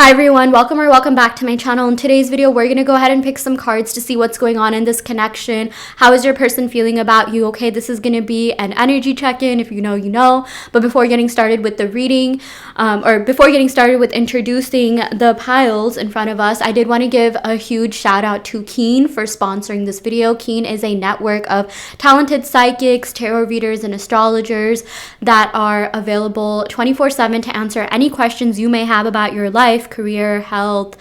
Hi everyone, welcome back to my channel. In today's video, we're going to go ahead and pick some cards to see what's going on in this connection. How is your person feeling about you? Okay, this is going to be an energy check-in. If you know, you know. But before getting started with the reading, or before getting started with introducing the piles in front of us, I did want to give a huge shout out to Keen for sponsoring this video. Keen is a network of talented psychics, tarot readers, and astrologers that are available 24/7 to answer any questions you may have about your life, career, health,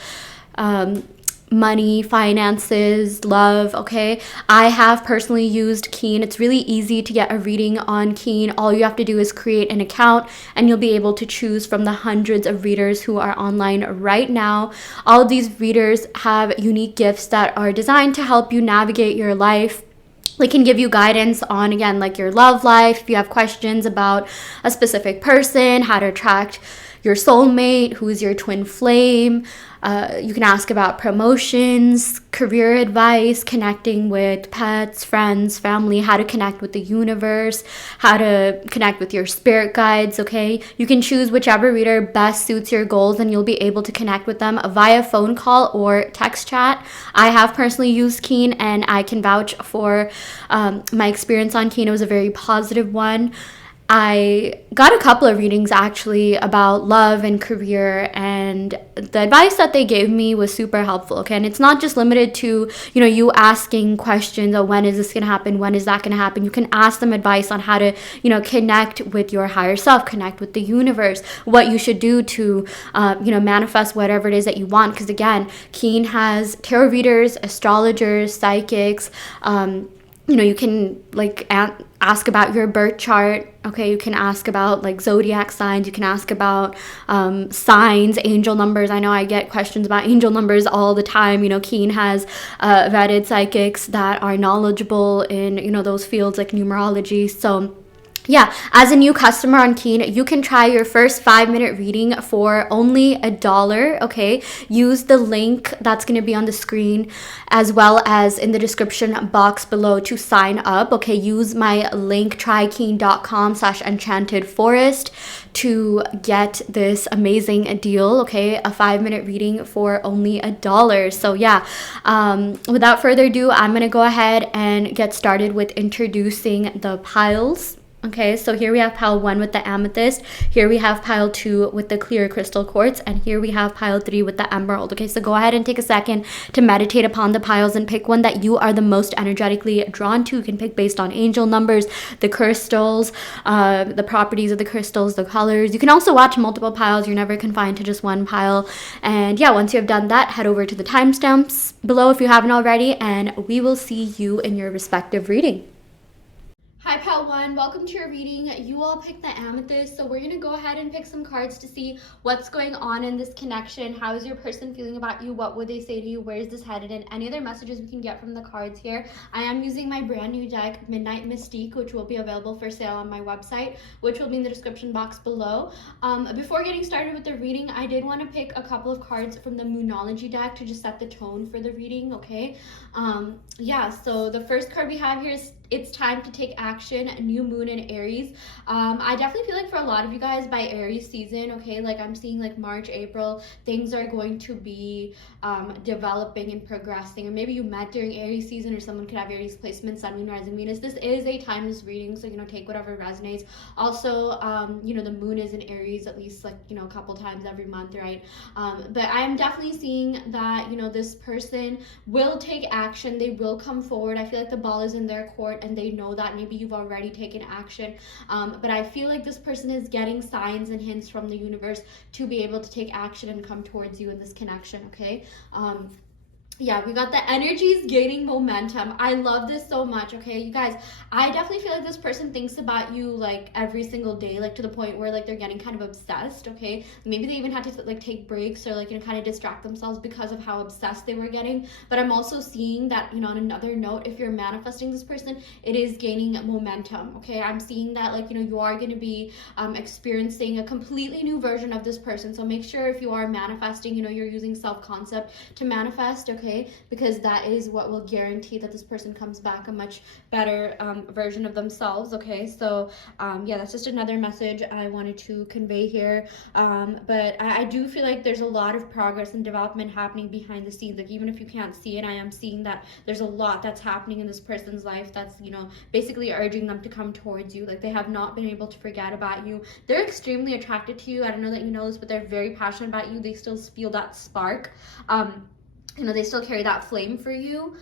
money, finances, love. Okay, I have personally used Keen. It's really easy to get a reading on Keen. All you have to do is create an account and you'll be able to choose from the hundreds of readers who are online right now. All of these readers have unique gifts that are designed to help you navigate your life. They can give you guidance on, again, like your love life. If you have questions about a specific person, how to attract your soulmate, who is your twin flame. You can ask about promotions, career advice, connecting with pets, friends, family, how to connect with the universe, how to connect with your spirit guides, okay? You can choose whichever reader best suits your goals and you'll be able to connect with them via phone call or text chat. I have personally used Keen and I can vouch for my experience on Keen. It was a very positive one. I got a couple of readings actually about love and career, and the advice that they gave me was super helpful. Okay, and it's not just limited to, you asking questions of when is this going to happen, when is that going to happen. You can ask them advice on how to, connect with your higher self, connect with the universe, what you should do to, manifest whatever it is that you want. Because again, Keen has tarot readers, astrologers, psychics. You can ask about your birth chart. Okay, you can ask about like zodiac signs. You can ask about signs, angel numbers. I know I get questions about angel numbers all the time. Keen has vetted psychics that are knowledgeable in those fields like numerology. So yeah, as a new customer on Keen, you can try your first 5-minute reading for only $1, okay? Use the link that's going to be on the screen as well as in the description box below to sign up, okay? Use my link, trykeen.com/enchantedforest to get this amazing deal, okay? A 5-minute reading for only $1. So yeah, without further ado, I'm going to go ahead and get started with introducing the piles. Okay, so here we have pile 1 with the amethyst, here we have pile 2 with the clear crystal quartz, and here we have pile 3 with the emerald. Okay, so go ahead and take a second to meditate upon the piles and pick one that you are the most energetically drawn to. You can pick based on angel numbers, the crystals, the properties of the crystals, the colors. You can also watch multiple piles. You're never confined to just one pile. And yeah, once you have done that, head over to the timestamps below if you haven't already, and we will see you in your respective reading. Hi pile 1, welcome to your reading. You all picked the amethyst, so we're going to go ahead and pick some cards to see what's going on in this connection. How is your person feeling about you? What would they say to you? Where is this headed? And any other messages we can get from the cards here. I am using my brand new deck, Midnight Mystique, which will be available for sale on my website, which will be in the description box below. Before getting started with the reading, I did want to pick a couple of cards from the Moonology deck to just set the tone for the reading, okay? Yeah, so the first card we have here is it's time to take action, new moon in Aries. I definitely feel like for a lot of you guys by Aries season, okay, like I'm seeing like March, April, things are going to be developing and progressing. Or maybe you met during Aries season, or someone could have Aries placement, Sun, Moon, Rising, Venus. This is a timeless reading, so take whatever resonates. Also, the moon is in Aries at least like a couple times every month, right? But I am definitely seeing that this person will take action. They will come forward. I feel like the ball is in their court and they know that. Maybe you've already taken action, but I feel like this person is getting signs and hints from the universe to be able to take action and come towards you in this connection, okay? Yeah, we got the energies gaining momentum. I love this so much, okay? You guys, I definitely feel like this person thinks about you like every single day, like to the point where like they're getting kind of obsessed, okay? Maybe they even had to like take breaks or like, kind of distract themselves because of how obsessed they were getting. But I'm also seeing that, on another note, if you're manifesting this person, it is gaining momentum, okay? I'm seeing that like, you are going to be experiencing a completely new version of this person. So make sure if you are manifesting, you're using self-concept to manifest, okay? okay? Because that is what will guarantee that this person comes back a much better version of themselves, okay? So yeah, that's just another message I wanted to convey here. But I do feel like there's a lot of progress and development happening behind the scenes. Like, even if you can't see it, I am seeing that there's a lot that's happening in this person's life that's, you know, basically urging them to come towards you. Like, they have not been able to forget about you. They're extremely attracted to you. I don't know that you know this, but they're very passionate about you. They still feel that spark. You know, they still carry that flame for you.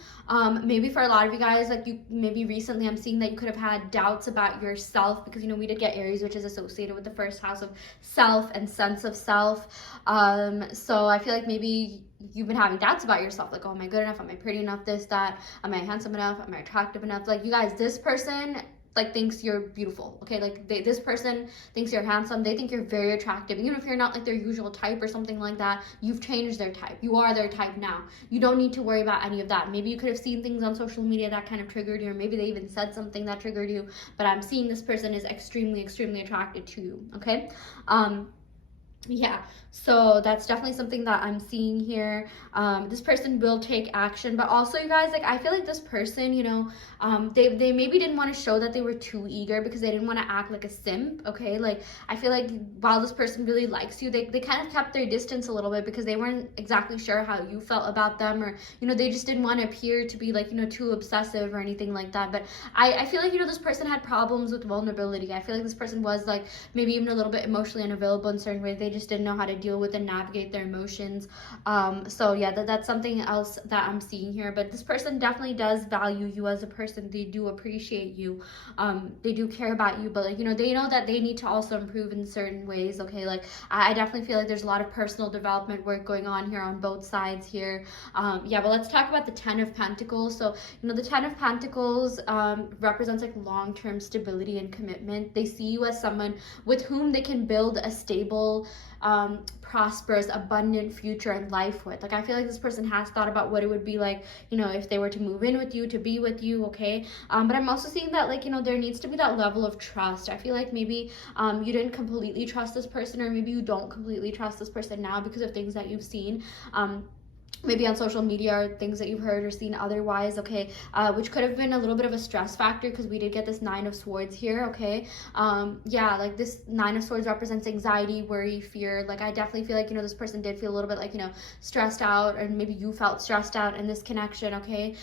Maybe for a lot of you guys, like, you maybe recently, I'm seeing that you could have had doubts about yourself, because, you know, we did get Aries, which is associated with the first house of self and sense of self. So I feel like maybe you've been having doubts about yourself, like, oh, am I good enough? Am I pretty enough? This, that. Am I handsome enough? Am I attractive enough? Like, you guys, this person like thinks you're beautiful, okay? Like, this person thinks you're handsome. They think you're very attractive. Even if you're not like their usual type or something like that, you've changed their type. You are their type now. You don't need to worry about any of that. Maybe you could have seen things on social media that kind of triggered you, or maybe they even said something that triggered you, but I'm seeing this person is extremely, extremely attracted to you, okay? Yeah, so that's definitely something that I'm seeing here. This person will take action, but also, you guys, like, I feel like this person, you know, they maybe didn't want to show that they were too eager, because they didn't want to act like a simp, okay? Like, I feel like while this person really likes you, they kind of kept their distance a little bit, because they weren't exactly sure how you felt about them, or, you know, they just didn't want to appear to be like, you know, too obsessive or anything like that. But I feel like, you know, this person had problems with vulnerability. I feel like this person was like maybe even a little bit emotionally unavailable in certain ways. They just didn't know how to deal with and navigate their emotions. So yeah, that's something else that I'm seeing here. But this person definitely does value you as a person. They do appreciate you. They do care about you, but, like, you know, they know that they need to also improve in certain ways, okay? Like, I definitely feel like there's a lot of personal development work going on here on both sides here. Yeah, but let's talk about the Ten of Pentacles. So, you know, the Ten of Pentacles represents like long-term stability and commitment. They see you as someone with whom they can build a stable, prosperous, abundant future in life with. Like, I feel like this person has thought about what it would be like, you know, if they were to move in with you, to be with you, okay? But I'm also seeing that, like, you know, there needs to be that level of trust. I feel like maybe you didn't completely trust this person, or maybe you don't completely trust this person now because of things that you've seen. Maybe on social media, or things that you've heard or seen otherwise, okay? Which could have been a little bit of a stress factor, because we did get this Nine of Swords here, okay? Yeah, like, this Nine of Swords represents anxiety, worry, fear. Like, I definitely feel like, you know, this person did feel a little bit like, you know, stressed out, or maybe you felt stressed out in this connection, okay?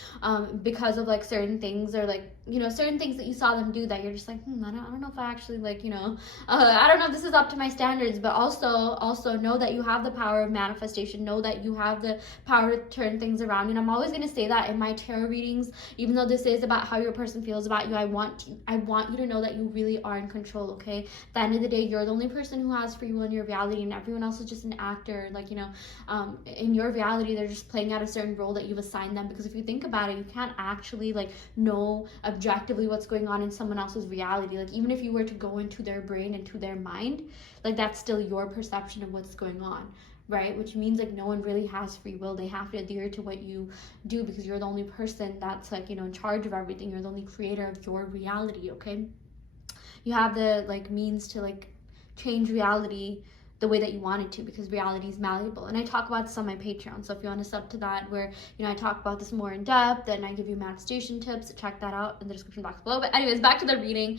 Because of like certain things, or like, you know, certain things that you saw them do that you're just like, I don't know if I actually, like, you know, I don't know if this is up to my standards. But also know that you have the power of manifestation. Know that you have the power to turn things around. And I'm always going to say that in my tarot readings, even though this is about how your person feels about you, I want you to know that you really are in control, okay? At the end of the day, you're the only person who has free will in your reality, and everyone else is just an actor. Like, you know, in your reality, they're just playing out a certain role that you've assigned them. Because if you think about it, you can't actually, like, know objectively what's going on in someone else's reality. Like, even if you were to go into their brain, into their mind, like, that's still your perception of what's going on, right? Which means, like, no one really has free will. They have to adhere to what you do, because you're the only person that's, like, you know, in charge of everything. You're the only creator of your reality, okay? You have the, like, means to, like, change reality the way that you want it to, because reality is malleable. And I talk about this on my Patreon, so if you want to sub to that, where, you know, I talk about this more in depth, and I give you manifestation tips, check that out in the description box below. But anyways, back to the reading.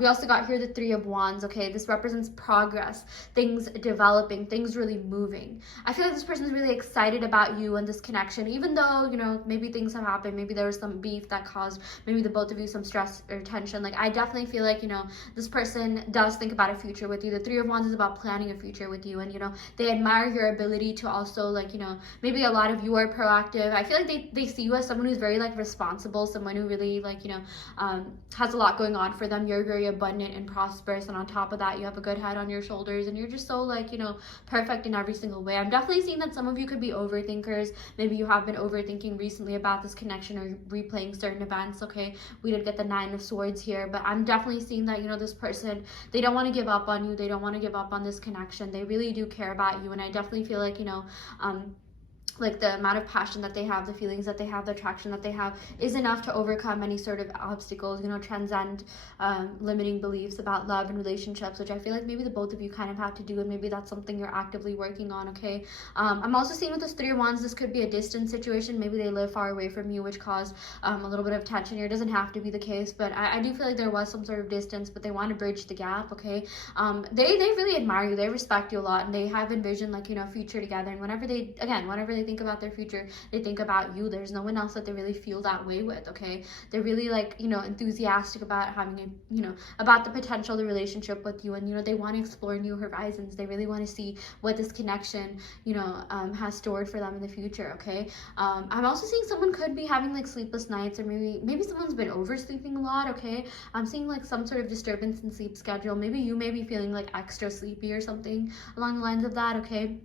We also got here the Three of Wands, okay? This represents progress, things developing, things really moving. I feel like this person is really excited about you and this connection, even though, you know, maybe things have happened, maybe there was some beef that caused maybe the both of you some stress or tension. Like, I definitely feel like, you know, this person does think about a future with you. The Three of Wands is about planning a future with you, and, you know, they admire your ability to also, like, you know, maybe a lot of you are proactive. I feel like they see you as someone who's very, like, responsible, someone who really, like, you know, has a lot going on for them. You're very abundant and prosperous, and on top of that, you have a good head on your shoulders, and you're just so, like, you know, perfect in every single way. I'm definitely seeing that some of you could be overthinkers. Maybe you have been overthinking recently about this connection, or replaying certain events, okay? We did get the Nine of Swords here, but I'm definitely seeing that, you know, this person, they don't want to give up on you. They don't want to give up on this connection. They really do care about you. And I definitely feel like, you know, like the amount of passion that they have, the feelings that they have, the attraction that they have is enough to overcome any sort of obstacles, you know, transcend limiting beliefs about love and relationships, which I feel like maybe the both of you kind of have to do, and maybe that's something you're actively working on, okay? I'm also seeing with this Three of Wands, this could be a distance situation. Maybe they live far away from you, which caused a little bit of tension here. It doesn't have to be the case, but I do feel like there was some sort of distance, but they want to bridge the gap, okay? They really admire you, they respect you a lot, and they have envisioned, like, you know, a future together. And whenever they think about their future, they think about you. There's no one else that they really feel that way with, okay? They're really, like, you know, enthusiastic about having a, you know, about the potential of the relationship with you, and, you know, they want to explore new horizons. They really want to see what this connection, you know, has stored for them in the future, okay? I'm also seeing someone could be having like sleepless nights, or maybe someone's been oversleeping a lot, okay? I'm seeing like some sort of disturbance in sleep schedule. Maybe you may be feeling like extra sleepy or something along the lines of that, okay?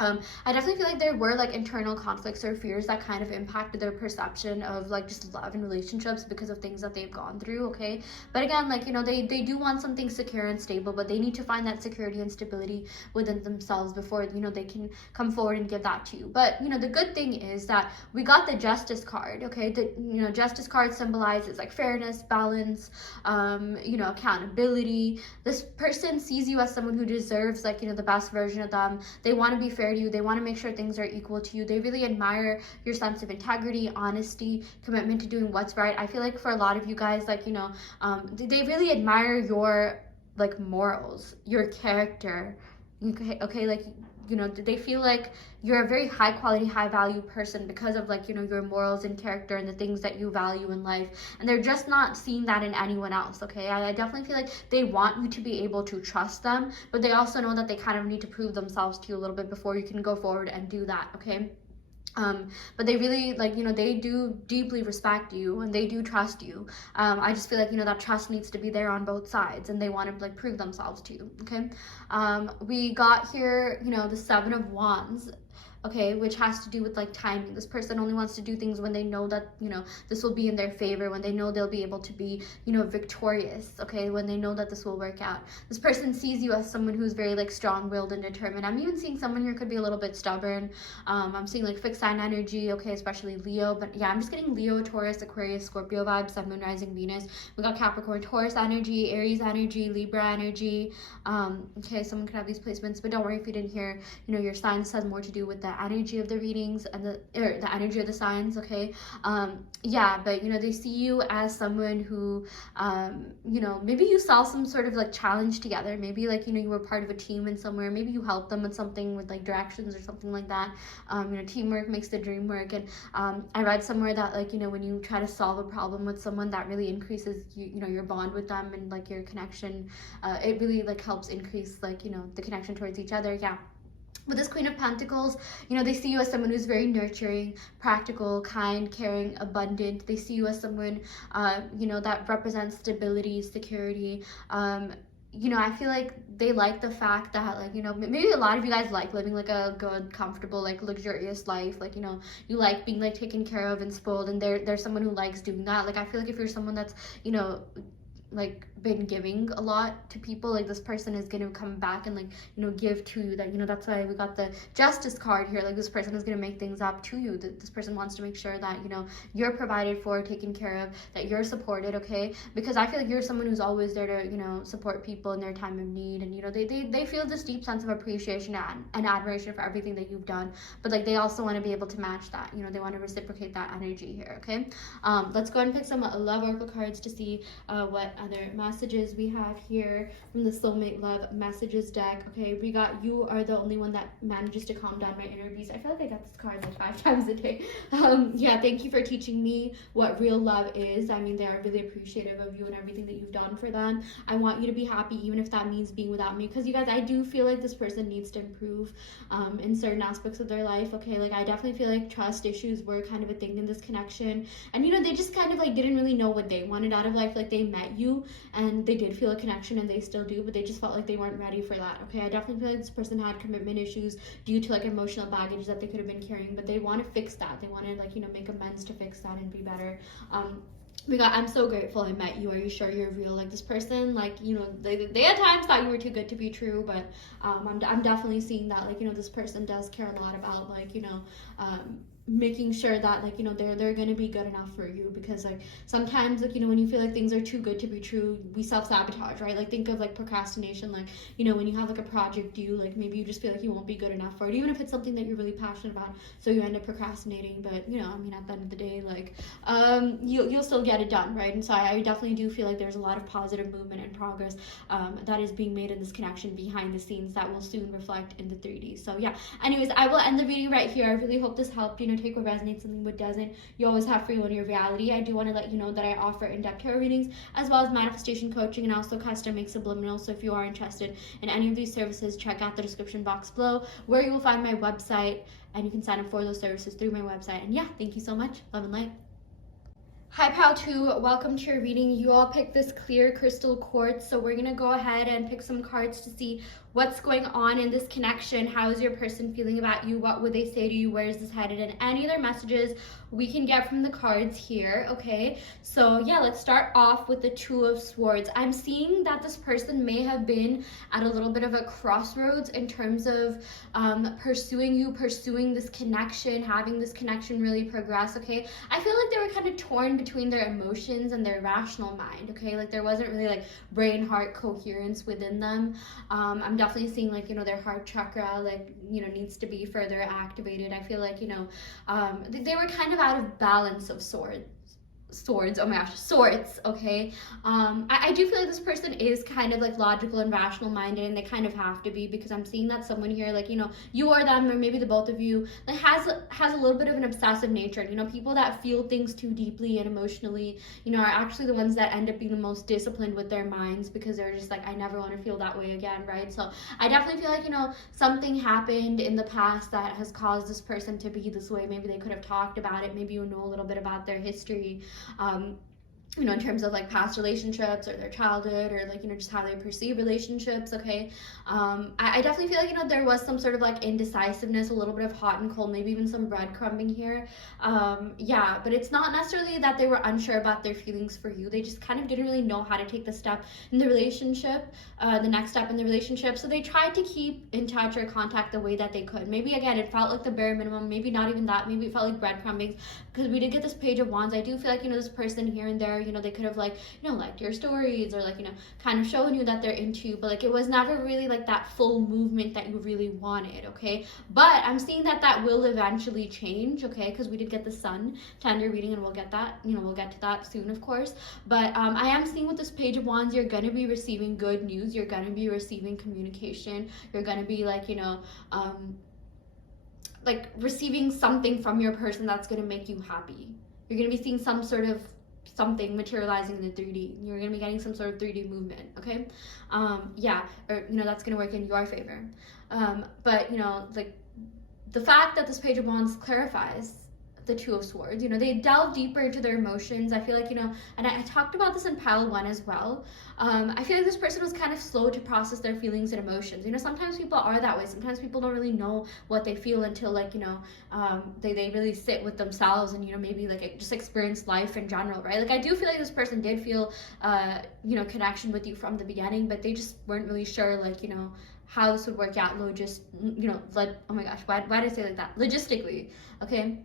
I definitely feel like there were like internal conflicts or fears that kind of impacted their perception of like just love and relationships because of things that they've gone through, okay? But again, like, you know, they do want something secure and stable, but they need to find that security and stability within themselves before, you know, they can come forward and give that to you. But, you know, the good thing is that we got the Justice card, okay? The, you know, Justice card symbolizes like fairness, balance, you know, accountability. This person sees you as someone who deserves, like, you know, the best version of them. They want to be fair to you. They want to make sure things are equal to you. They really admire your sense of integrity, honesty, commitment to doing what's right. I feel like for a lot of you guys, like, you know, they really admire your like morals, your character, okay, like, you know, they feel like you're a very high quality, high value person because of, like, you know, your morals and character and the things that you value in life. And they're just not seeing that in anyone else, okay? I definitely feel like they want you to be able to trust them, but they also know that they kind of need to prove themselves to you a little bit before you can go forward and do that, okay? But they really, like, you know, they do deeply respect you and they do trust you. I just feel like, you know, that trust needs to be there on both sides, and they want to like prove themselves to you, okay? We got here, you know, the Seven of Wands, okay, which has to do with like timing. This person only wants to do things when they know that, you know, this will be in their favor, when they know they'll be able to be, you know, victorious, okay, when they know that this will work out. This person sees you as someone who's very like strong-willed and determined. I'm even seeing someone here could be a little bit stubborn. I'm seeing like fixed sign energy, okay, especially Leo, but yeah, I'm just getting Leo, Taurus, Aquarius, Scorpio vibes, Sun, Moon, Rising, Venus. We got Capricorn, Taurus energy, Aries energy, Libra energy. Okay, someone could have these placements, but don't worry if you didn't hear, you know, your signs has more to do with the energy of the readings and the energy of the signs, okay? Yeah, but, you know, they see you as someone who, you know, maybe you saw some sort of like challenge together. Maybe, like, you know, you were part of a team in somewhere. Maybe you helped them with something, with like directions or something like that. You know, teamwork makes the dream work. And I read somewhere that, like, you know, when you try to solve a problem with someone, that really increases you know, your bond with them and like your connection. It really like helps increase, like, you know, the connection towards each other. Yeah. With this Queen of Pentacles, you know, they see you as someone who's very nurturing, practical, kind, caring, abundant. They see you as someone, you know, that represents stability, security. You know, I feel like they like the fact that, like, you know, maybe a lot of you guys like living like a good, comfortable, like luxurious life. Like, you know, you like being like taken care of and spoiled, and they're someone who likes doing that. Like, I feel like if you're someone that's, you know, like been giving a lot to people, like this person is going to come back and, like, you know, give to you. That, you know, that's why we got the Justice card here. Like, this person is going to make things up to you. This person wants to make sure that, you know, you're provided for, taken care of, that you're supported, okay? Because I feel like you're someone who's always there to, you know, support people in their time of need. And, you know, they feel this deep sense of appreciation and admiration for everything that you've done, but like they also want to be able to match that. You know, they want to reciprocate that energy here, okay? Let's go ahead and pick some love oracle cards to see what other messages we have here from the Soulmate Love Messages deck. Okay, we got "You are the only one that manages to calm down my inner beast." I feel like I got this card like 5 times a day. Yeah, thank you for teaching me what real love is. I mean, they are really appreciative of you and everything that you've done for them. I want you to be happy, even if that means being without me, because you guys, I do feel like this person needs to improve in certain aspects of their life. Okay, like I definitely feel like trust issues were kind of a thing in this connection, and, you know, they just kind of like didn't really know what they wanted out of life. Like, they met you and they did feel a connection, and they still do, but they just felt like they weren't ready for that. Okay, I definitely feel like this person had commitment issues due to like emotional baggage that they could have been carrying, but they want to fix that. They want to, like, you know, make amends to fix that and be better. I'm so grateful I met you. Are you sure you're real? Like this person, like, they at times thought you were too good to be true, but I'm definitely seeing that, like, this person does care a lot about, like, making sure that, like, they're gonna be good enough for you, because like sometimes, like, when you feel like things are too good to be true, we self-sabotage, right? Like think of like procrastination, like, when you have like a project due, like maybe you just feel like you won't be good enough for it, even if it's something that you're really passionate about, so you end up procrastinating. But at the end of the day, like, you'll still get it done, right? And so I definitely do feel like there's a lot of positive movement and progress that is being made in this connection behind the scenes that will soon reflect in the 3D. So yeah, anyways, I will end the video right here. I really hope this helped. Take what resonates, something what doesn't. You always have free will in your reality. I do want to let you know that I offer in-depth tarot readings, as well as manifestation coaching, and also custom make subliminal. So if you are interested in any of these services, check out the description box below, where you will find my website, and you can sign up for those services through my website. And yeah, thank you so much. Love and light. Hi Pal 2, welcome to your reading. You all picked this clear crystal quartz, so we're gonna go ahead and pick some cards to see what's going on in this connection. How is your person feeling about you? What would they say to you? Where is this headed? And any other messages we can get from the cards here, okay? So yeah, let's start off with the Two of Swords. I'm seeing that this person may have been at a little bit of a crossroads in terms of pursuing this connection, having this connection really progress, okay? I feel like they were kind of torn between their emotions and their rational mind, okay? Like there wasn't really like brain heart coherence within them. I'm definitely seeing like, their heart chakra, like, needs to be further activated. I feel like, they were kind of out of balance of sorts, okay? I do feel like this person is kind of like logical and rational minded, and they kind of have to be, because I'm seeing that someone here, like, you or them, or maybe the both of you, like has a little bit of an obsessive nature. And people that feel things too deeply and emotionally, are actually the ones that end up being the most disciplined with their minds, because they're just like, I never want to feel that way again, right? So I definitely feel like, something happened in the past that has caused this person to be this way. Maybe they could have talked about it, maybe you know a little bit about their history, in terms of like past relationships or their childhood, or like, just how they perceive relationships, okay? I definitely feel like, there was some sort of like indecisiveness, a little bit of hot and cold, maybe even some breadcrumbing here. Yeah, but it's not necessarily that they were unsure about their feelings for you. They just kind of didn't really know how to take the step in the relationship, the next step in the relationship. So they tried to keep in touch or contact the way that they could. Maybe again, it felt like the bare minimum, maybe not even that, maybe it felt like breadcrumbing, because we did get this Page of Wands. I do feel like, this person here and there, they could have like, liked your stories, or like, kind of showing you that they're into you, but like it was never really like that full movement that you really wanted, okay? But I'm seeing that will eventually change, okay? Because we did get the Sun to end your reading, and we'll get that, we'll get to that soon, of course. But I am seeing with this Page of Wands, you're going to be receiving good news, you're going to be receiving communication, you're going to be like, like receiving something from your person that's going to make you happy. You're going to be seeing some sort of something materializing in the 3D. You're going to be getting some sort of 3D movement, okay? Yeah, or, that's going to work in your favor. But, like the fact that this Page of Wands clarifies the Two of Swords, they delve deeper into their emotions. I feel like, and I talked about this in pile 1 as well. I feel like this person was kind of slow to process their feelings and emotions. Sometimes people are that way. Sometimes people don't really know what they feel until like, they really sit with themselves and, maybe like just experience life in general, right? Like I do feel like this person did feel, connection with you from the beginning, but they just weren't really sure, like, how this would work out, oh my gosh, why did I say it like that? Logistically, okay?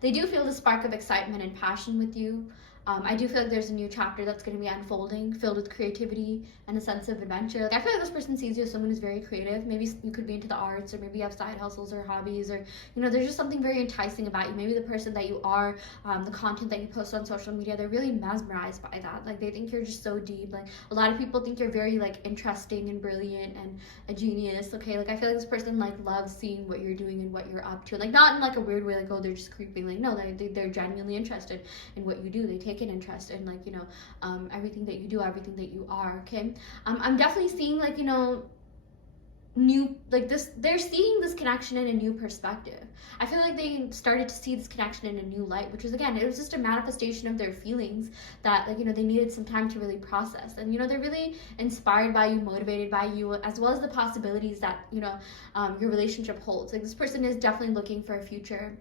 They do feel the spark of excitement and passion with you. I do feel like there's a new chapter that's going to be unfolding, filled with creativity and a sense of adventure. Like I feel like this person sees you as someone who's very creative. Maybe you could be into the arts, or maybe you have side hustles or hobbies, or there's just something very enticing about you. Maybe the person that you are, the content that you post on social media, they're really mesmerized by that. Like they think you're just so deep. Like a lot of people think you're very like interesting and brilliant and a genius. Okay, like I feel like this person like loves seeing what you're doing and what you're up to. Like not in like a weird way, like oh they're just creeping. Like no, they're genuinely interested in what you do. They take an interest in like everything that you do, everything that you are, okay? I'm definitely seeing like new, like this, they're seeing this connection in a new perspective. I feel like they started to see this connection in a new light, which was again, it was just a manifestation of their feelings that like they needed some time to really process. And they're really inspired by you, motivated by you, as well as the possibilities that your relationship holds. Like this person is definitely looking for a future,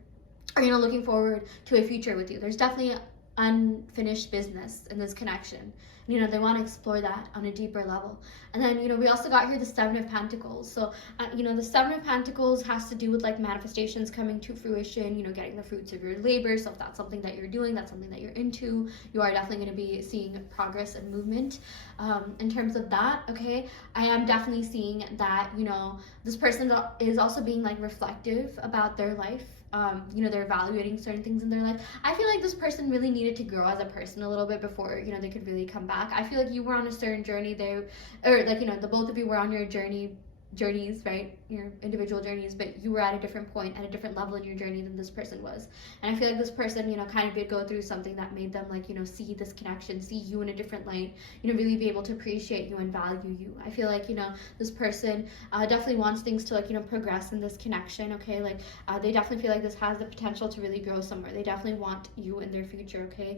or looking forward to a future with you. There's definitely unfinished business in this connection. You know, they want to explore that on a deeper level. And then, you know, we also got here the Seven of Pentacles. So, you know, the Seven of Pentacles has to do with like manifestations coming to fruition, you know, getting the fruits of your labor. So if that's something that you're doing, that's something that you're into, you are definitely going to be seeing progress and movement in terms of that. Okay, I am definitely seeing that, you know, this person is also being like reflective about their life. You know, they're evaluating certain things in their life. I feel like this person really needed to grow as a person a little bit before, you know, they could really come back. I feel like you were on a certain journey there, or like, you know, the both of you were on your journeys, right? Your individual journeys, but you were at a different point, at a different level in your journey than this person was. And I feel like this person, you know, kind of did go through something that made them like, you know, see this connection, see you in a different light, you know, really be able to appreciate you and value you. I feel like, you know, this person definitely wants things to like, you know, progress in this connection. Okay, like they definitely feel like this has the potential to really grow somewhere. They definitely want you in their future. Okay,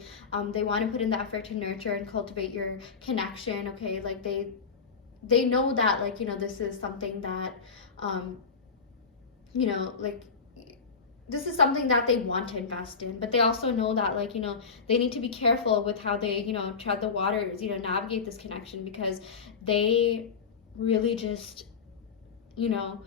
they want to put in the effort to nurture and cultivate your connection. Okay, like they know that like, you know, this is something that you know, like this is something that they want to invest in, but they also know that like, you know, they need to be careful with how they, you know, tread the waters, you know, navigate this connection, because they really just, you know,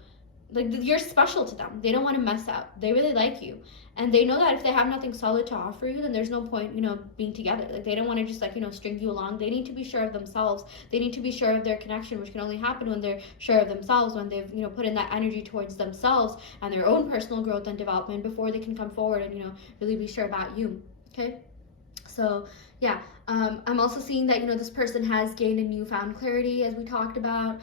like you're special to them. They don't want to mess up. They really like you, and they know that if they have nothing solid to offer you, then there's no point, you know, being together. Like they don't want to just like, you know, string you along. They need to be sure of themselves. They need to be sure of their connection, which can only happen when they're sure of themselves, when they've, you know, put in that energy towards themselves and their own personal growth and development before they can come forward and, you know, really be sure about you. Okay, so yeah, I'm also seeing that, you know, this person has gained a newfound clarity, as we talked about.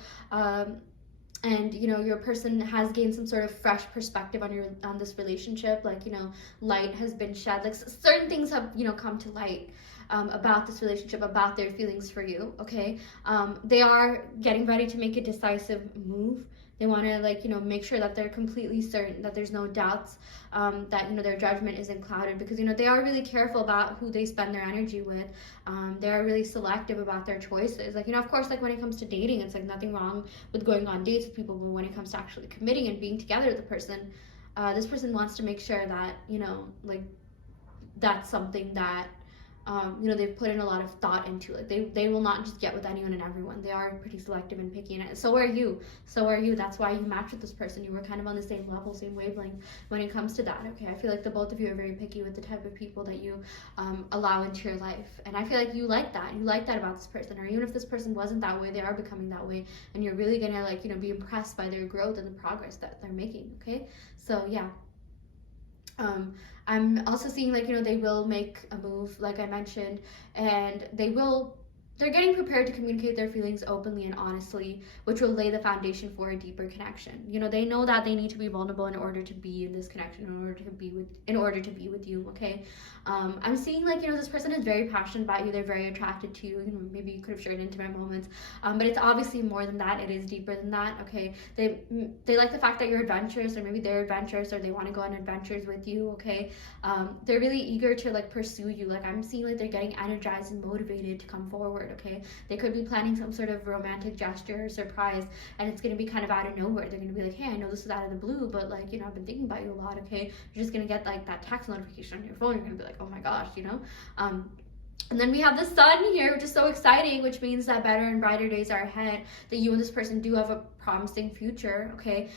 And you know, your person has gained some sort of fresh perspective on this relationship. Like, you know, light has been shed, like certain things have, you know, come to light about this relationship, about their feelings for you. Okay, they are getting ready to make a decisive move. They want to like, you know, make sure that they're completely certain, that there's no doubts, that, you know, their judgment isn't clouded, because, you know, they are really careful about who they spend their energy with. They are really selective about their choices. Like, you know, of course, like when it comes to dating, it's like nothing wrong with going on dates with people, but when it comes to actually committing and being together with the person, this person wants to make sure that, you know, like that's something that you know, they've put in a lot of thought into it. They will not just get with anyone and everyone. They are pretty selective and picky, and so are you. That's why you match with this person. You were kind of on the same level, same wavelength when it comes to that. Okay, I feel like the both of you are very picky with the type of people that you allow into your life, and I feel like you like that. You like that about this person, or even if this person wasn't that way, they are becoming that way, and you're really gonna like, you know, be impressed by their growth and the progress that they're making. Okay, so yeah. I'm also seeing like, you know, they will make a move, like I mentioned, and they're getting prepared to communicate their feelings openly and honestly, which will lay the foundation for a deeper connection. You know, they know that they need to be vulnerable in order to be in this connection, in order to be with you. Okay, I'm seeing like, you know, this person is very passionate about you. They're very attracted to you. You know, maybe you could have shared intimate moments, but it's obviously more than that. It is deeper than that. Okay, they like the fact that you're adventurous, or maybe they're adventurous, or they want to go on adventures with you. Okay, they're really eager to like pursue you. Like I'm seeing like they're getting energized and motivated to come forward. Okay, they could be planning some sort of romantic gesture or surprise, and it's going to be kind of out of nowhere. They're going to be like, hey, I know this is out of the blue, but like, you know, I've been thinking about you a lot. Okay, you're just going to get like that text notification on your phone. You're going to be like, oh my gosh, you know. And then we have the sun here, which is so exciting, which means that better and brighter days are ahead, that you and this person do have a promising future. Okay,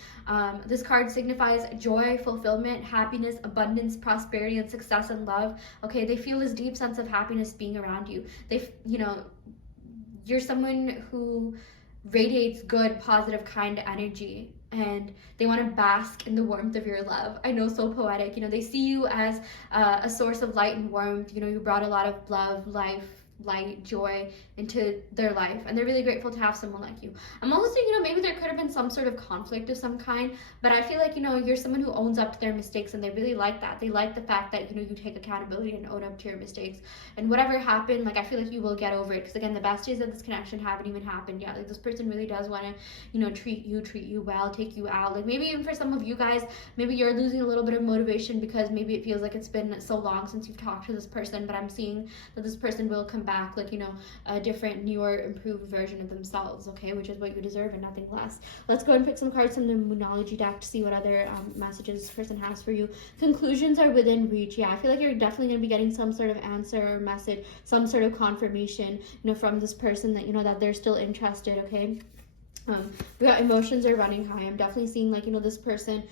this card signifies joy, fulfillment, happiness, abundance, prosperity, and success and love. Okay, they feel this deep sense of happiness being around you. You know, you're someone who radiates good, positive, kind energy, and they want to bask in the warmth of your love. I know, so poetic. You know, they see you as a source of light and warmth. You know, you brought a lot of love, life, light, joy into their life, and they're really grateful to have someone like you. I'm also saying, you know, maybe there could have been some sort of conflict of some kind, but I feel like, you know, you're someone who owns up to their mistakes, and they really like that. They like the fact that, you know, you take accountability and own up to your mistakes, and whatever happened, like I feel like you will get over it, because again, the best days of this connection haven't even happened yet. Like this person really does want to, you know, treat you well, take you out. Like maybe even for some of you guys, maybe you're losing a little bit of motivation because maybe it feels like it's been so long since you've talked to this person, but I'm seeing that this person will come back like, you know, a different, newer, improved version of themselves, okay, which is what you deserve and nothing less. Let's go and pick some cards from the Moonology deck to see what other messages this person has for you. Conclusions are within reach. Yeah, I feel like you're definitely going to be getting some sort of answer or message, some sort of confirmation, you know, from this person that, you know, that they're still interested, okay? We got emotions are running high. I'm definitely seeing like, you know, this person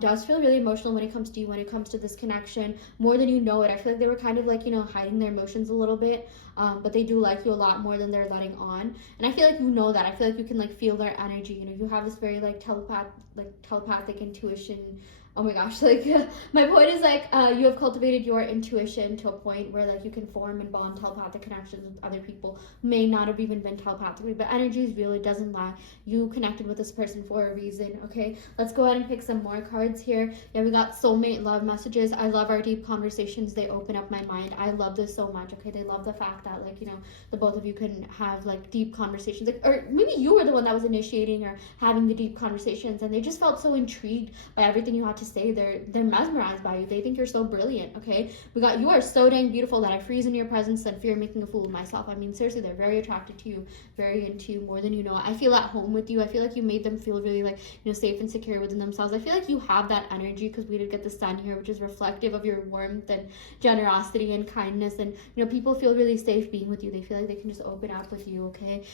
does feel really emotional when it comes to you, when it comes to this connection, more than you know it. I feel like they were kind of like, you know, hiding their emotions a little bit, but they do like you a lot more than they're letting on. And I feel like you know that. I feel like you can like feel their energy. You know, you have this very like telepathic intuition. Oh my gosh, like my point is like you have cultivated your intuition to a point where like you can form and bond telepathic connections with other people, may not have even been telepathically, but energy is real, it doesn't lie. You connected with this person for a reason, okay? Let's go ahead and pick some more cards here. Yeah, we got soulmate love messages. I love our deep conversations. They open up my mind. I love this so much, okay? They love the fact that like, you know, the both of you can have like deep conversations, like, or maybe you were the one that was initiating or having the deep conversations, and they just felt so intrigued by everything you had to say. They're mesmerized by you. They think you're so brilliant, okay? We got, you are so dang beautiful that I freeze in your presence and fear making a fool of myself. I mean, seriously, they're very attracted to you, very into you, more than you know. I feel at home with you. I feel like you made them feel really like, you know, safe and secure within themselves. I feel like you have that energy because we did get the sun here, which is reflective of your warmth and generosity and kindness. And, you know, people feel really safe being with you. They feel like they can just open up with you, okay?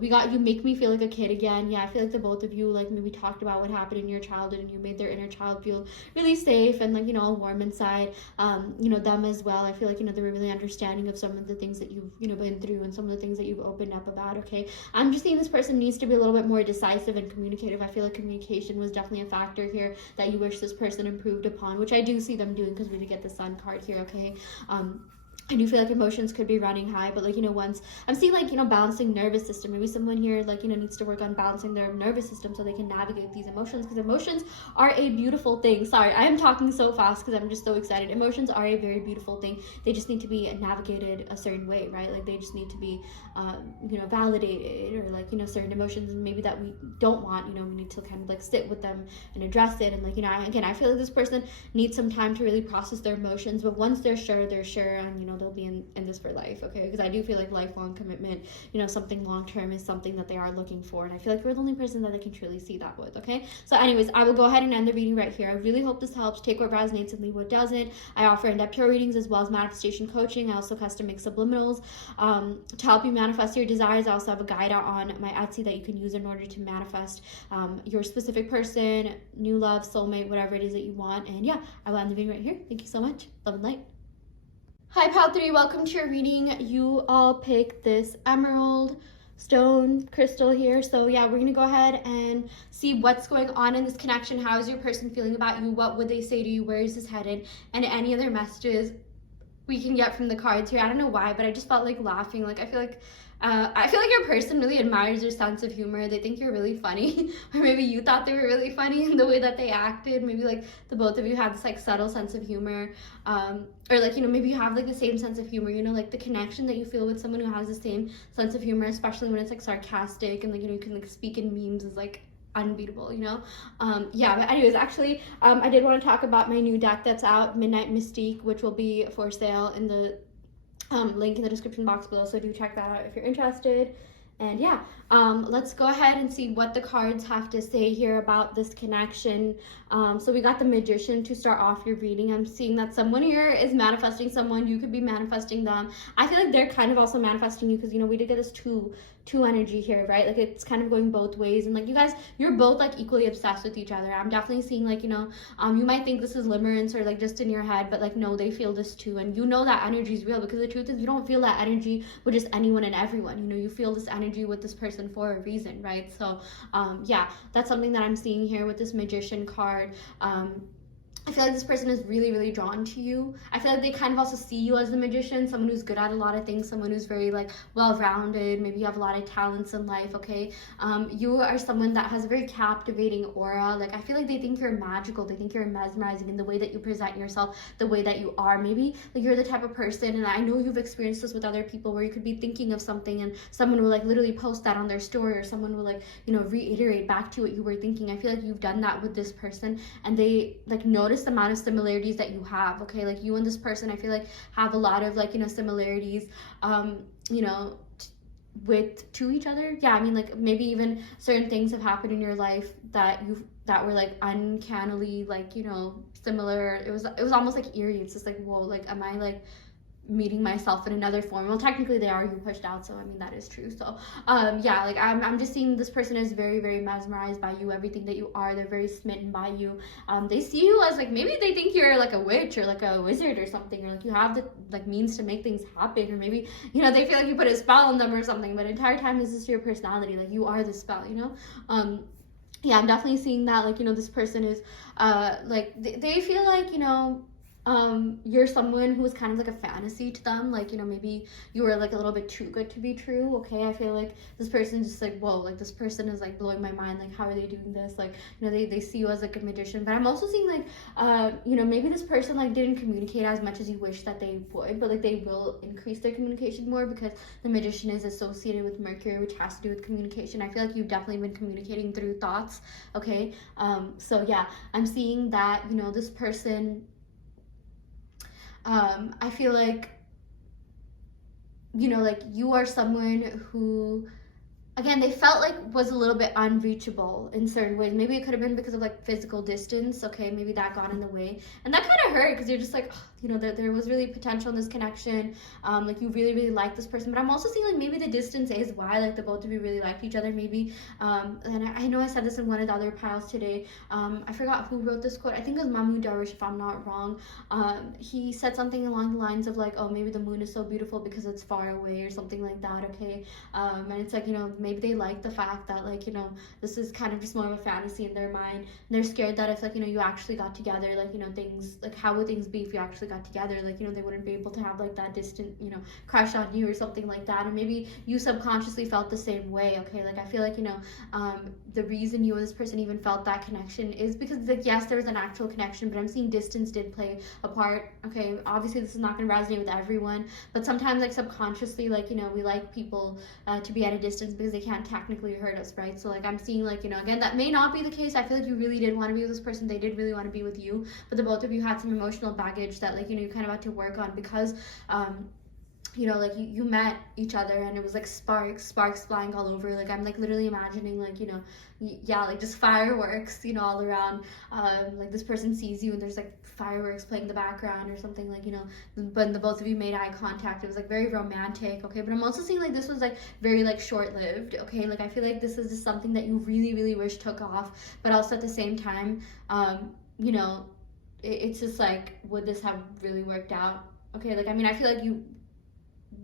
We got, you make me feel like a kid again. Yeah, I feel like the both of you, like, maybe talked about what happened in your childhood and you made their inner child feel really safe and like, you know, all warm inside. You know, them as well. I feel like, you know, they were really understanding of some of the things that you've, you know, been through and some of the things that you've opened up about, okay? I'm just seeing this person needs to be a little bit more decisive and communicative. I feel like communication was definitely a factor here that you wish this person improved upon, which I do see them doing because we did get the sun card here, okay? I do feel like emotions could be running high, but like, you know, once I'm seeing like, you know, balancing nervous system, maybe someone here like, you know, needs to work on balancing their nervous system so they can navigate these emotions, because emotions are a beautiful thing. Sorry, I am talking so fast because I'm just so excited. Emotions are a very beautiful thing. They just need to be navigated a certain way, right? Like they just need to be, you know, validated, or like, you know, certain emotions maybe that we don't want, you know, we need to kind of like sit with them and address it. And like, you know, again, I feel like this person needs some time to really process their emotions, but once they're sure, and, you know, they'll be in this for life, okay? Because I do feel like lifelong commitment, you know, something long-term is something that they are looking for, and I feel like you're the only person that they can truly see that with, okay? So anyways, I will go ahead and end the reading right here. I really hope this helps. Take what resonates and leave what doesn't. I offer in-depth tarot readings as well as manifestation coaching. I also custom make subliminals to help you manifest your desires. I also have a guide out on my Etsy that you can use in order to manifest your specific person, new love, soulmate, whatever it is that you want. And yeah, I will end the video right here. Thank you so much. Love and light. Hi Pal 3, welcome to your reading. You all picked this emerald stone crystal here. So yeah, we're gonna go ahead and see what's going on in this connection. How is your person feeling about you? What would they say to you? Where is this headed? And any other messages we can get from the cards here. I don't know why, but I just felt like laughing. Like I feel like your person really admires your sense of humor. They think you're really funny, or maybe you thought they were really funny in the way that they acted. Maybe like the both of you had this like subtle sense of humor, or like, you know, maybe you have like the same sense of humor. You know, like the connection that you feel with someone who has the same sense of humor, especially when it's like sarcastic and like, you know, you can like speak in memes, is like unbeatable, you know? Yeah, but anyways, actually, I did want to talk about my new deck that's out, Midnight Mystique, which will be for sale in the link in the description box below, so do check that out if you're interested. And yeah, let's go ahead and see what the cards have to say here about this connection. So we got the Magician to start off your reading. I'm seeing that someone here is manifesting someone. You could be manifesting them. I feel like they're kind of also manifesting you, because, you know, we did get this two energy here, right? Like it's kind of going both ways, and like you guys, you're both like equally obsessed with each other. I'm definitely seeing like, you know, you might think this is limerence or like just in your head, but like no, they feel this too, and you know that energy is real, because the truth is you don't feel that energy with just anyone and everyone. You know, you feel this energy with this person for a reason, right? So yeah, that's something that I'm seeing here with this Magician card. I feel like this person is really, really drawn to you. I feel like they kind of also see you as the magician, someone who's good at a lot of things, someone who's very like well-rounded. Maybe you have a lot of talents in life, okay? You are someone that has a very captivating aura. Like I feel like they think you're magical. They think you're mesmerizing in the way that you present yourself, the way that you are. Maybe like you're the type of person, and I know you've experienced this with other people, where you could be thinking of something and someone will like literally post that on their story, or someone will like, you know, reiterate back to what you were thinking. I feel like you've done that with this person, and they like notice notice the amount of similarities that you have, okay? Like you and this person, I feel like have a lot of like, you know, similarities, you know, with to each other. Yeah, I mean, like maybe even certain things have happened in your life that were like uncannily like, you know, similar. It was almost like eerie. It's just like, whoa, like am I like meeting myself in another form? Well, technically they are, you pushed out, so I mean that is true. So yeah, like I'm just seeing this person is very, very mesmerized by you, everything that you are. They're very smitten by you. They see you as like, maybe they think you're like a witch or like a wizard or something, or like you have the like means to make things happen, or maybe, you know, they feel like you put a spell on them or something, but the entire time this is your personality, like you are the spell, you know. Yeah, I'm definitely seeing that, like, you know, this person is like they feel like, you know, you're someone who is kind of like a fantasy to them, like, you know, maybe you were like a little bit too good to be true, okay? I feel like this person just like, whoa, like this person is like blowing my mind, like how are they doing this? Like, you know, they see you as like a magician. But I'm also seeing like you know, maybe this person like didn't communicate as much as you wish that they would, but like they will increase their communication more, because the magician is associated with Mercury, which has to do with communication. I feel like you've definitely been communicating through thoughts, okay? So yeah, I'm seeing that, you know, this person, I feel like, you know, like you are someone who, again, they felt like was a little bit unreachable in certain ways. Maybe it could have been because of like physical distance, okay? Maybe that got in the way, and that kind of hurt, because you're just like, oh, you know, there was really potential in this connection. Like you really, really like this person. But I'm also seeing like maybe the distance is why like the both of you really liked each other, maybe. And I know I said this in one of the other piles today. I forgot who wrote this quote. I think it was Mamu Darwish, if I'm not wrong. He said something along the lines of like, oh, maybe the moon is so beautiful because it's far away, or something like that, okay? And it's like, you know, maybe they like the fact that like, you know, this is kind of just more of a fantasy in their mind, and they're scared that if like, you know, you actually got together, like, you know, things like, how would things be if you actually got together? Like, you know, they wouldn't be able to have like that distant, you know, crush on you or something like that. And maybe you subconsciously felt the same way, okay? Like I feel like, you know, the reason you and this person even felt that connection is because like, yes, there was an actual connection, but I'm seeing distance did play a part, okay? Obviously this is not going to resonate with everyone, but sometimes like subconsciously, like, you know, we like people to be at a distance because they can't technically hurt us, right? So like I'm seeing like, you know, again, that may not be the case. I feel like you really did want to be with this person, they did really want to be with you, but the both of you had some emotional baggage that like, you know, you kind of had to work on, because you know, like you met each other and it was like sparks flying all over. Like I'm like literally imagining like, you know, yeah, like just fireworks, you know, all around. Like this person sees you and there's like fireworks playing in the background or something, like, you know, but the both of you made eye contact. It was like very romantic, okay? But I'm also seeing like this was like very like short-lived, okay? Like I feel like this is just something that you really, really wish took off, but also at the same time, you know, it's just like, would this have really worked out? Okay, like I mean, I feel like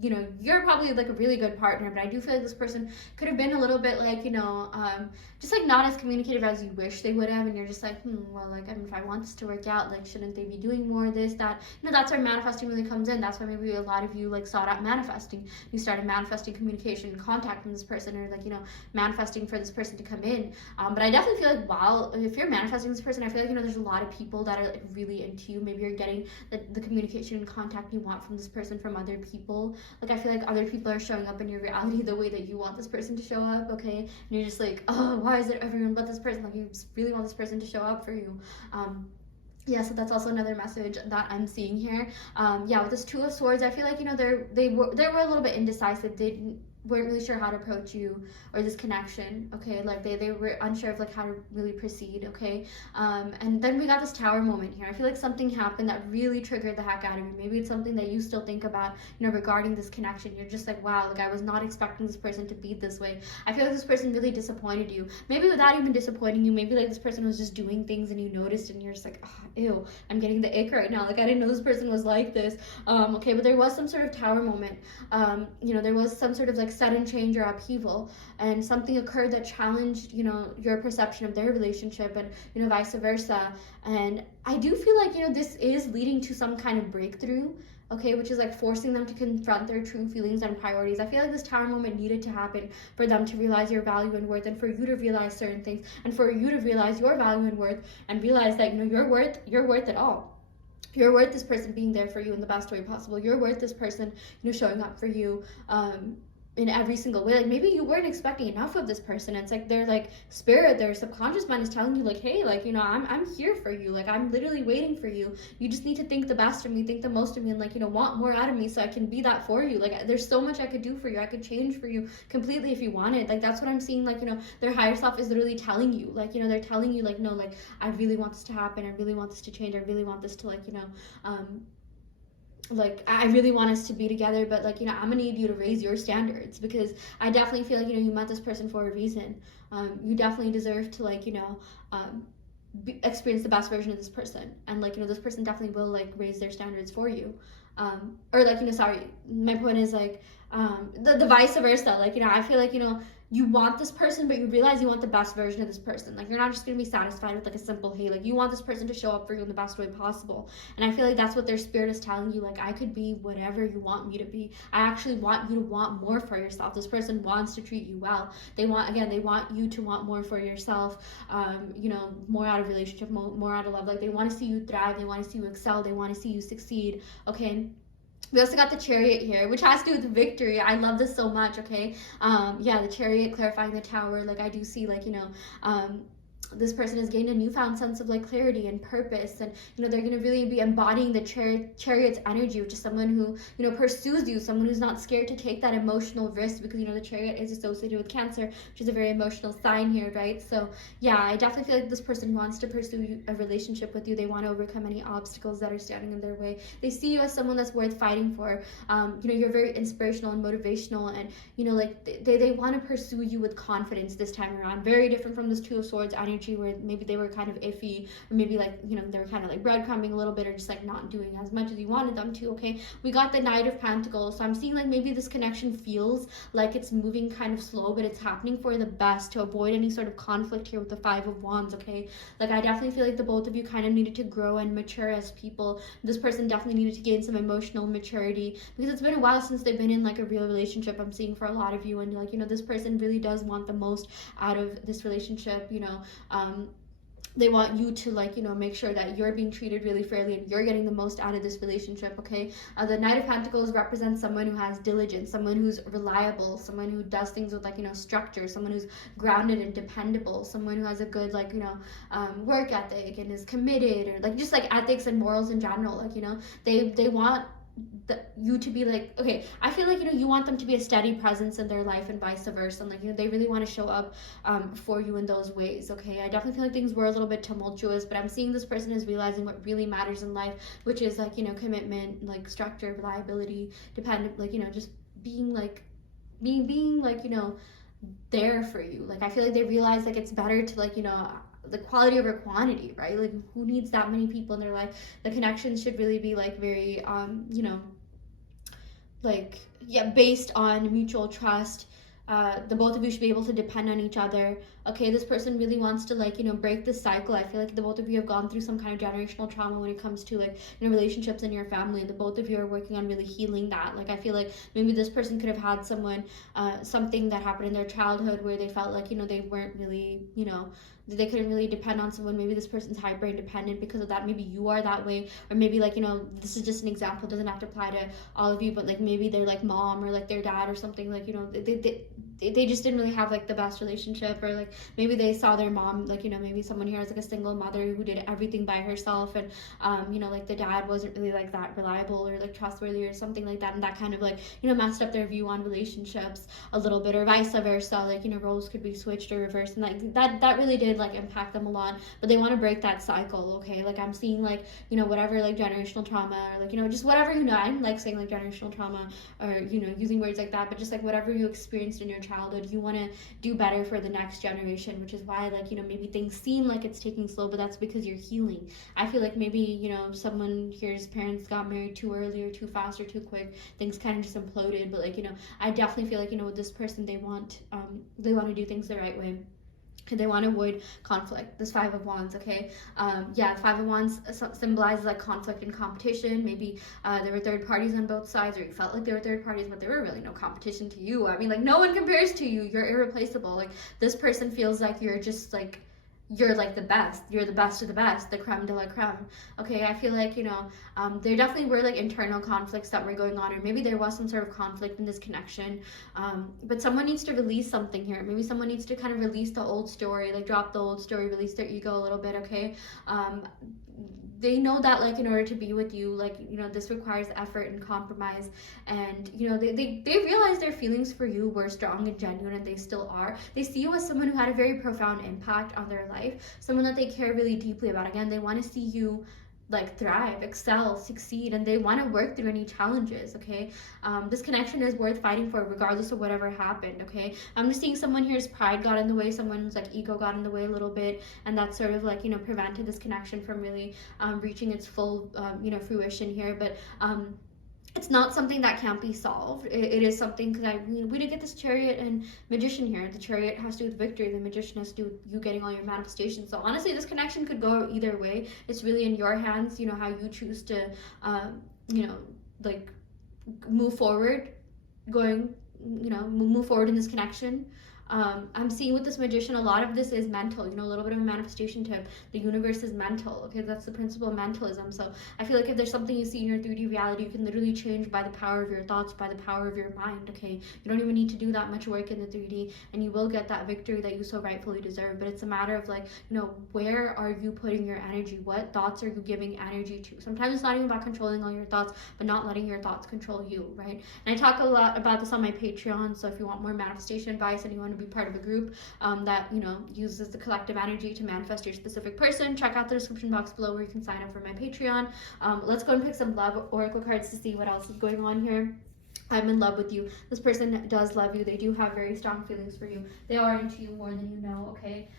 you know, you're probably like a really good partner, but I do feel like this person could have been a little bit like, you know, just like not as communicative as you wish they would have, and you're just like, well, like, I mean, if I want this to work out, like, shouldn't they be doing more of this, that, you know? That's where manifesting really comes in. That's why maybe a lot of you like sought out manifesting. You started manifesting communication and contact from this person, or like, you know, manifesting for this person to come in. But I definitely feel like, while if you're manifesting this person, I feel like, you know, there's a lot of people that are like really into you. Maybe you're getting the communication and contact you want from this person from other people. Like I feel like other people are showing up in your reality the way that you want this person to show up, okay? And you're just like, oh, why is it everyone but this person? Like you just really want this person to show up for you. Yeah, so that's also another message that I'm seeing here. Yeah, with this Two of Swords, I feel like, you know, they were a little bit indecisive. They weren't really sure how to approach you or this connection, okay? Like they were unsure of like how to really proceed, okay? And then we got this Tower moment here. I feel like something happened that really triggered the heck out of you. Maybe it's something that you still think about, you know, regarding this connection. You're just like, wow, like I was not expecting this person to be this way. I feel like this person really disappointed you. Maybe without even disappointing you, maybe like this person was just doing things and you noticed and you're just like, oh, ew, I'm getting the ick right now. Like I didn't know this person was like this. Okay, but there was some sort of Tower moment. You know, there was some sort of like sudden change or upheaval, and something occurred that challenged, you know, your perception of their relationship, and, you know, vice versa. And I do feel like, you know, this is leading to some kind of breakthrough, okay, which is like forcing them to confront their true feelings and priorities. I feel like this Tower moment needed to happen for them to realize your value and worth, and for you to realize certain things, and for you to realize your value and worth, and realize that, you know, you're worth it all. You're worth this person being there for you in the best way possible. You're worth this person, you know, showing up for you in every single way. Like maybe you weren't expecting enough of this person. It's like their like spirit, their subconscious mind is telling you like, hey, like, you know, I'm here for you. Like I'm literally waiting for you. You just need to think the best of me, think the most of me, and like, you know, want more out of me so I can be that for you. Like there's so much I could do for you. I could change for you completely if you wanted. Like that's what I'm seeing. Like, you know, their higher self is literally telling you, like, you know, they're telling you like, no, like I really want this to happen. I really want this to change. I really want this to like, you know, like I really want us to be together, but like, you know, I'm gonna need you to raise your standards, because I definitely feel like, you know, you met this person for a reason. You definitely deserve to like, you know, experience the best version of this person, and like, you know, this person definitely will like raise their standards for you, or like, you know, sorry, my point is like, the vice versa. Like, you know, I feel like, you know, you want this person, but you realize you want the best version of this person. Like you're not just gonna be satisfied with like a simple hey. Like you want this person to show up for you in the best way possible. And I feel like that's what their spirit is telling you. Like I could be whatever you want me to be. I actually want you to want more for yourself. This person wants to treat you well. They want, again, they want you to want more for yourself. You know, more out of relationship, more out of love. Like they want to see you thrive. They want to see you excel. They want to see you succeed. Okay. We also got the Chariot here, which has to do with victory. I love this so much, okay? Yeah, the Chariot clarifying the Tower. Like, I do see, like, you know, this person has gained a newfound sense of like clarity and purpose, and you know, they're going to really be embodying the chariot's energy, which is someone who, you know, pursues you, someone who's not scared to take that emotional risk, because you know, the Chariot is associated with Cancer, which is a very emotional sign here, right? So yeah, I definitely feel like this person wants to pursue a relationship with you. They want to overcome any obstacles that are standing in their way. They see you as someone that's worth fighting for. You know, you're very inspirational and motivational, and you know, like they want to pursue you with confidence this time around. Very different from this Two of Swords energy, where maybe they were kind of iffy, or maybe like, you know, they were kind of like breadcrumbing a little bit, or just like not doing as much as you wanted them to. Okay, we got the Knight of Pentacles, so I'm seeing like maybe this connection feels like it's moving kind of slow, but it's happening for the best, to avoid any sort of conflict here with the Five of Wands. Okay, like I definitely feel like the both of you kind of needed to grow and mature as people. This person definitely needed to gain some emotional maturity, because it's been a while since they've been in like a real relationship, I'm seeing, for a lot of you. And like, you know, this person really does want the most out of this relationship. You know, they want you to like, you know, make sure that you're being treated really fairly and you're getting the most out of this relationship. Okay, the Knight of Pentacles represents someone who has diligence, someone who's reliable, someone who does things with like, you know, structure, someone who's grounded and dependable, someone who has a good like, you know, work ethic and is committed, or like just like ethics and morals in general. Like, you know, they want you to be like, okay, I feel like, you know, you want them to be a steady presence in their life, and vice versa, and like, you know, they really want to show up for you in those ways. Okay, I definitely feel like things were a little bit tumultuous, but I'm seeing this person is realizing what really matters in life, which is like, you know, commitment, like structure, reliability, dependent, like, you know, just being like being like, you know, there for you. Like I feel like they realize like it's better to like, you know, the quality over quantity, right? Like who needs that many people in their life? The connections should really be like very you know, like, yeah, based on mutual trust. The both of you should be able to depend on each other. Okay, this person really wants to like, you know, break the cycle. I feel like the both of you have gone through some kind of generational trauma when it comes to like, you know, relationships in your family, and the both of you are working on really healing that. Like I feel like maybe this person could have had someone, something that happened in their childhood where they felt like, you know, they weren't really, you know, they couldn't really depend on someone. Maybe this person's hyper independent because of that. Maybe you are that way, or maybe like, you know, this is just an example, doesn't have to apply to all of you, but like maybe they're like mom or like their dad or something, like, you know, they just didn't really have like the best relationship, or like maybe they saw their mom, like, you know, maybe someone here is like a single mother who did everything by herself, and you know, like the dad wasn't really like that reliable or like trustworthy or something like that, and that kind of like, you know, messed up their view on relationships a little bit, or vice versa. Like, you know, roles could be switched or reversed, and like that really did like impact them a lot, but they want to break that cycle. Okay, like I'm seeing like, you know, whatever like generational trauma, or like, you know, just whatever, you know, I'm like saying like generational trauma, or you know, using words like that, but just like whatever you experienced in your childhood, you want to do better for the next generation, which is why like, you know, maybe things seem like it's taking slow, but that's because you're healing. I feel like maybe, you know, someone here's parents got married too early or too fast or too quick, things kind of just imploded, but like, you know, I definitely feel like, you know, with this person, they want to do things the right way. They want to avoid conflict. This Five of Wands, okay? Yeah, Five of Wands symbolizes like conflict and competition. Maybe there were third parties on both sides, or you felt like there were third parties, but there were really no competition to you. I mean, like no one compares to you. You're irreplaceable. Like this person feels like you're just like, you're like the best. You're the best of the best, the creme de la creme. Okay, I feel like, there definitely were like internal conflicts that were going on, or maybe there was some sort of conflict in this connection. But someone needs to release something here. Maybe someone needs to kind of release the old story, like drop the old story, release their ego a little bit, okay? They know that, like, in order to be with you, like, this requires effort and compromise. And, they realize their feelings for you were strong and genuine, and they still are. They see you as someone who had a very profound impact on their life, someone that they care really deeply about. Again, they want to see you like thrive, excel, succeed, and they want to work through any challenges. Okay, this connection is worth fighting for regardless of whatever happened. Okay, I'm just seeing someone here's pride got in the way, someone's like ego got in the way a little bit, and that sort of like prevented this connection from really reaching its full fruition here. But it's not something that can't be solved. It is something, because we did get this Chariot and Magician here. The Chariot has to do with victory. The Magician has to do with you getting all your manifestations. So honestly, this connection could go either way. It's really in your hands, how you choose to, like move forward, move forward in this connection. I'm seeing with this Magician, a lot of this is mental, a little bit of a manifestation tip. The universe is mental, okay? That's the principle of mentalism. So I feel like if there's something you see in your 3D reality, you can literally change by the power of your thoughts, by the power of your mind, okay? You don't even need to do that much work in the 3D, and you will get that victory that you so rightfully deserve. But it's a matter of like, where are you putting your energy? What thoughts are you giving energy to? Sometimes it's not even about controlling all your thoughts, but not letting your thoughts control you, right? And I talk a lot about this on my Patreon, so if you want more manifestation advice and you want to be part of a group that uses the collective energy to manifest your specific person, check out the description box below where you can sign up for my Patreon. Let's go and pick some love oracle cards to see what else is going on here. I'm in love with you. This person does love you. They do have very strong feelings for you. They are into you more than you know, okay?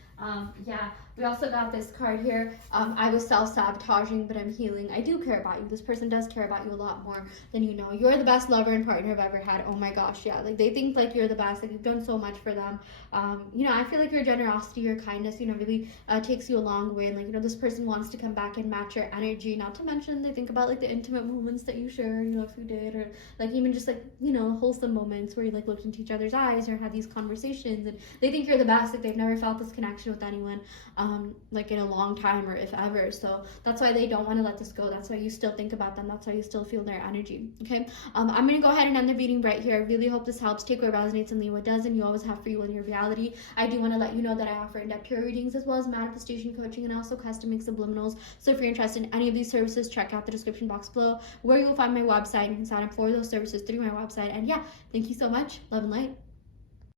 We also got this card here. I was self-sabotaging, but I'm healing. I do care about you. This person does care about you a lot more than you know. You're the best lover and partner I've ever had. Oh my gosh, yeah. Like, they think like you're the best. Like, you've done so much for them. I feel like your generosity, your kindness, really takes you a long way. And like, this person wants to come back and match your energy. Not to mention, they think about like the intimate moments that you share, if you did, or like even just like, wholesome moments where you like looked into each other's eyes or had these conversations, and they think you're the best. Like, they've never felt this connection with anyone like in a long time, or if ever. So that's why they don't want to let this go. That's why you still think about them. That's why you still feel their energy. Okay, I'm gonna go ahead and end the reading right here. I really hope this helps. Take what resonates and leave what doesn't. You always have free will in your reality. I do want to let you know that I offer in-depth tarot readings as well as manifestation coaching, and also custom subliminals. So if you're interested in any of these services, check out the description box below where you will find my website. You can sign up for those services through my website. And yeah, thank you so much. Love and light.